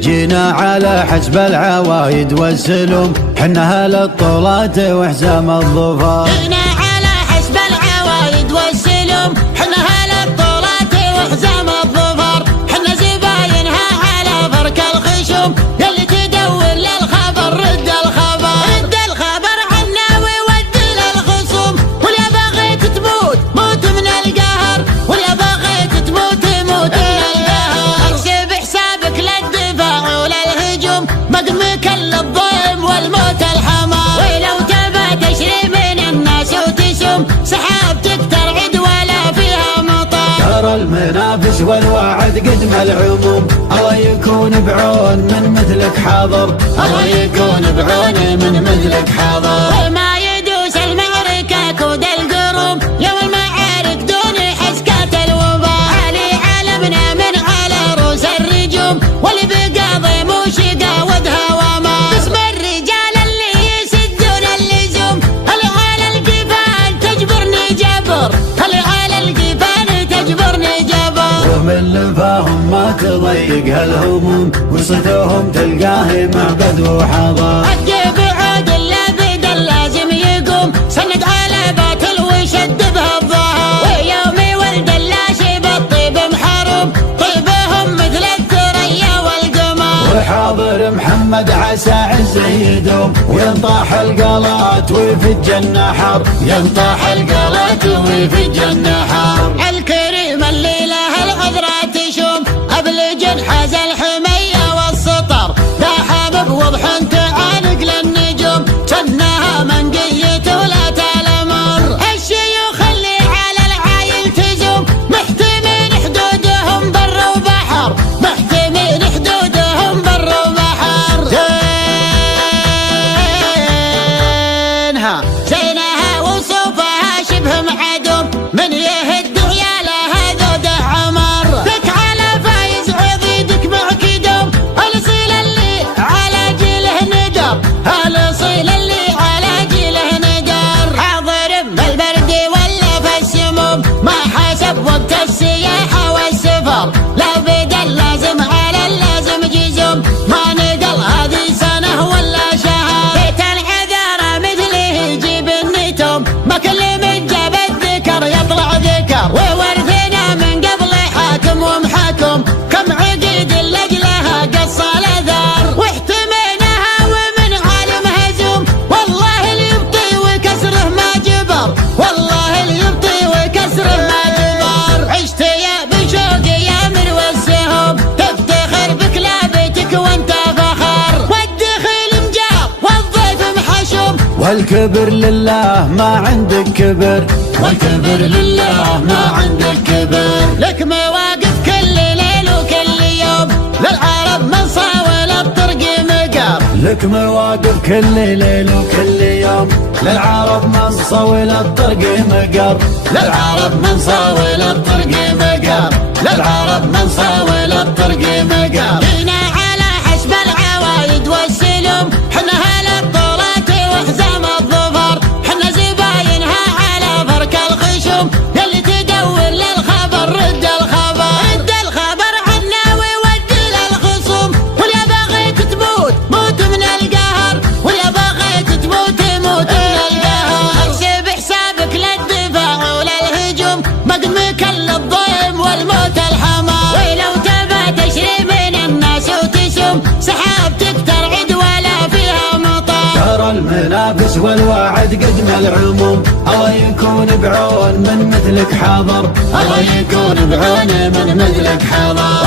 جينا على حسب العوايد والسلوم، حنا اهل الطولات وحزام الظفر. جينا على حسب العوايد والسلوم، حنا اهل الطولات وحزام الظفر. حنا زباينها على فرك الخشوم، يلي تدور للخبر رد الخبر. رد الخبر عنا وودي للخصوم، واليا بغيت تموت موت من القهر، واليا بغيت تموت موت من القهر. احسب حسابك للدفاع وللهجوم، مقمك للضيم والموت الحمار. ولو تبى تشري من الناس وتسوم، سحابتك ترعد ولا فيها مطر. ترى المنافس والوعد قدم العموم، الله يكون بعون من مثلك حاضر، الله يكون بعون من مثلك حاضر. وما يدوس المعركة كود القروم، يوم المعارك دون حسكات الوباء. علي علمنا من على رؤوس الرجوم، واللي بقى ضيم وشقا ودها وما. قسم الرجال اللي يسدون اللزوم، اللي على القفال تجبرني جبر، اللي على القفال تجبرني جبر. ومن لفاهم ما تضيق هالهموم، وصدوهم تلقاه معبد وحضار. حق بعود اللابد اللازم يقوم، سند على باطل وشد بها الظهر. ويوم ولد اللاشي بالطيب محروم، طيبهم مثل الثريا والقمر. وحاضر محمد عسى عزه يدوم، وينطاح القلات ويفج النحر، ينطاح القلات ويفج النحر. الكريم اللي له العذرة تشوم، أبلج حاز الحمية والسطر. لا حابب وضح تعانق للنجوم، جنها منقية ولا تلمر. الشيوخ اللي على العايل تزوم، محتمين حدودهم بر وبحر، محتمين حدودهم بر وبحر. زينها وصوفها شبه معدوم، من يهد عيالها ذود عمر. لك على فايز عضيدك معك دوم، الاصيل اللي على جيله ندر، الاصيل اللي على جيله ندر. حاضر بالبرد ولا في السموم، ما حسب وقت السياحة والسفر. لا بدل لازم على اللازم جزوم، ما نقل هذه سنة ولا شهر. بيت العذارى مثله يجيب النتوم، ما كل من جاب الذكر يطلع ذكر. وورثنا من قبل حاكم ومحاكم، كم عقيد لأجلها قص الأثر. واحتميناها ومن عالم هزوم، والله اللي يبطي وكسره ما جبر، والله اللي يبطي وكسره ما جبر. عشت يا بشوق يا مروى السهوم، تفتخر بكلابتك وانت فخر. والدخيل مجاب والضيف محشوم، والكبر لله ما عندك كبر، والكبر لله ما عندك كبر. لك مواقف كل ليل وكل يوم، للعرب من صاول الطرق مقر. لك مواقف كل ليل وكل يوم، للعرب من صول الطرق مقر، للعرب من صاول الطرق مقر، للعرب من صاول الطرق مقر. جينا على حسب العوايد والسلوم، حنا اهل الطولات وحزام الظفر. حنا زباينها على فرك الخشوم، يلي تدور للخبر رد الخبر. رد الخبر عنا وودي للخصوم، واليا بغيت تموت موت من القهر، واليا بغيت تموت موت من القهر. احسب حسابك للدفاع وللهجوم، مقمك للضيم والموت الحمار. ولو تبى تشري من الناس وتسوم، سحابتك ترعد ولا فيها مطر. ترى المنافس والوعد قدم العموم، الله يكون بعون من مثلك حاضر، الله يكون بعون من مثلك حاضر.